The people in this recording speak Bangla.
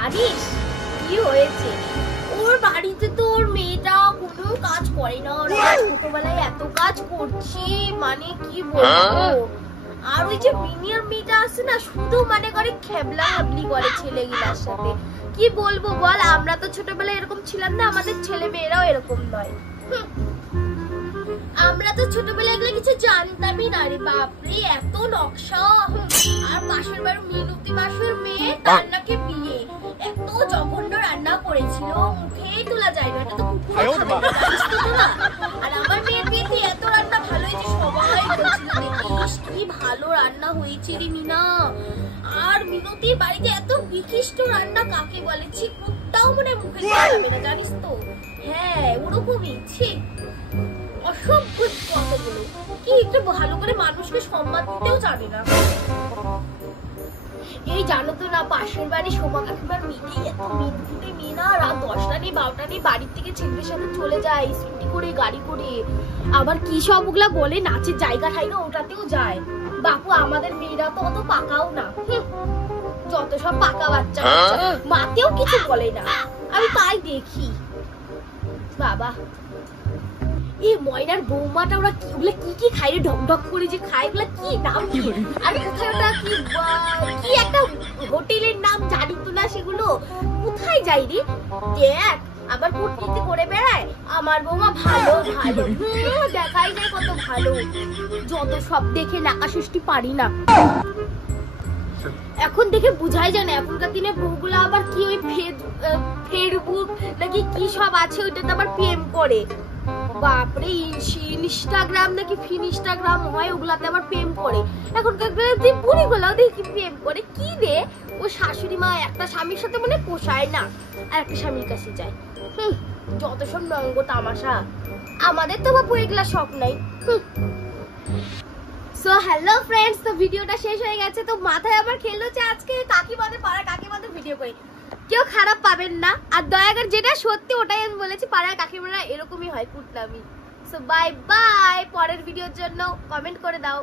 জানিস কি হয়েছে? ওর বাড়িতে তো ওর মেয়েটা কোনো কাজ করে না, ছোটবেলায় এত কাজ করছি মানে কি বলবো। আর ওই যে মিনিয়ার মেয়েটা আছে না, শুধু মানে করে খেবলা হাবলি করে ছেলেগুলার সাথে। কি বলবো বল, আমরা তো ছোটবেলায় এরকম ছিলাম না, আমাদের ছেলে মেয়েরাও এরকম নয়। আমরা তো ছোটবেলায় এগুলো কিছু জানতামই না রে বাপরে, এত নকশা। আর পাশের বাড়ির মিনতি মাসের মেয়ে, তার নাকি বিয়ে, এত জঘন্য রান্না করেছিল মুখেই তোলা যায় না, এটা তো কুকুরও খাবে না, জানিস তো তোরা। আর আমার মেয়ের বিয়েতে এত রান্না ভালো হয়েছে, সবাই বলছিল দেখিস কি ভালো রান্না হয়েছে রে মিনা। আর মিনতির বাড়িতে এত বিশিষ্ট রান্না কাকে বলে, চিকুরটাও মনে মুখে তোলা যাবে না, জানিস তো। হ্যাঁ ওরকমই, ঠিক অসভ্য কথাগুলো। কি একটু ভালো করে মানুষকে সম্মান দিতেও জানে না। এই জানো তো না, পাশের বাড়ি সোমা কাকিমার মেয়ে এত মিনকুটে মেয়ে না, রাত 10টা নেই 12টা নেই বাড়ির থেকে ছেলেদের সাথে চলে যায় স্কুটি করে গাড়ি করে। আবার কি সব ওগুলা বলে নাচের জায়গা ঠাইগা ওটাতেও যায়। বাপু আমাদের মেয়েরা তো অত পাকাও না, যত সব পাকা বাচ্চা, মাতেও কিছু বলে না। আমি তাই দেখি বাবা। এই ময়নার বৌমাটা ওরা ওগুলা কি কি খায় রে, ঢক ঢক করে যে খায়, ওগুলা কি নাম কি? আর কোথায় ওটা কি একটা হোটেলের নাম জানি তো না, সেগুলো কোথায় যাই রে। দেখ আবার কুটনীতি করে বেড়ায় আমার বৌমা, ভালো ভালো দেখাই যায় কত ভালো, যত সব দেখে নাকাশিষ্টি পারি না। এখন দেখে বুঝাই যায় না এখনকার দিনে বউগুলা আবার কি ওই ফেসবুক নাকি কি সব আছে ওইটাতে আবার প্রেম করে। বাপরে, ইনস্টাগ্রাম নাকি ফিনস্টাগ্রাম হয়, ওগুলাতে আবার প্রেম করে। এখনকার বুড়ি গুলাও দেখি প্রেম করে। কি রে, ও শাশুড়ি মা একটা স্বামীর সাথে মনে পোষায় না, আর একটা স্বামীর কাছে যায়। যত সব নঙ্গ তামাশা। আমাদের তো বাপু এগুলা শখ নাই। সো হ্যালো ফ্রেন্ডস, তো ভিডিওটা শেষ হয়ে গেছে। তো মাথায় আমার খেললো যে আজকে কাকিমাদের পাড়ার কাকিমাদের ভিডিও করি, কেউ খারাপ পাবেন না। আর দয়া করে যেটা সত্যি ওটাই আমি বলেছি, পাড়ার কাকিমারা এরকমই হয় কুটনামি। সো বাই বাই, পরের ভিডিওর জন্য কমেন্ট করে দাও।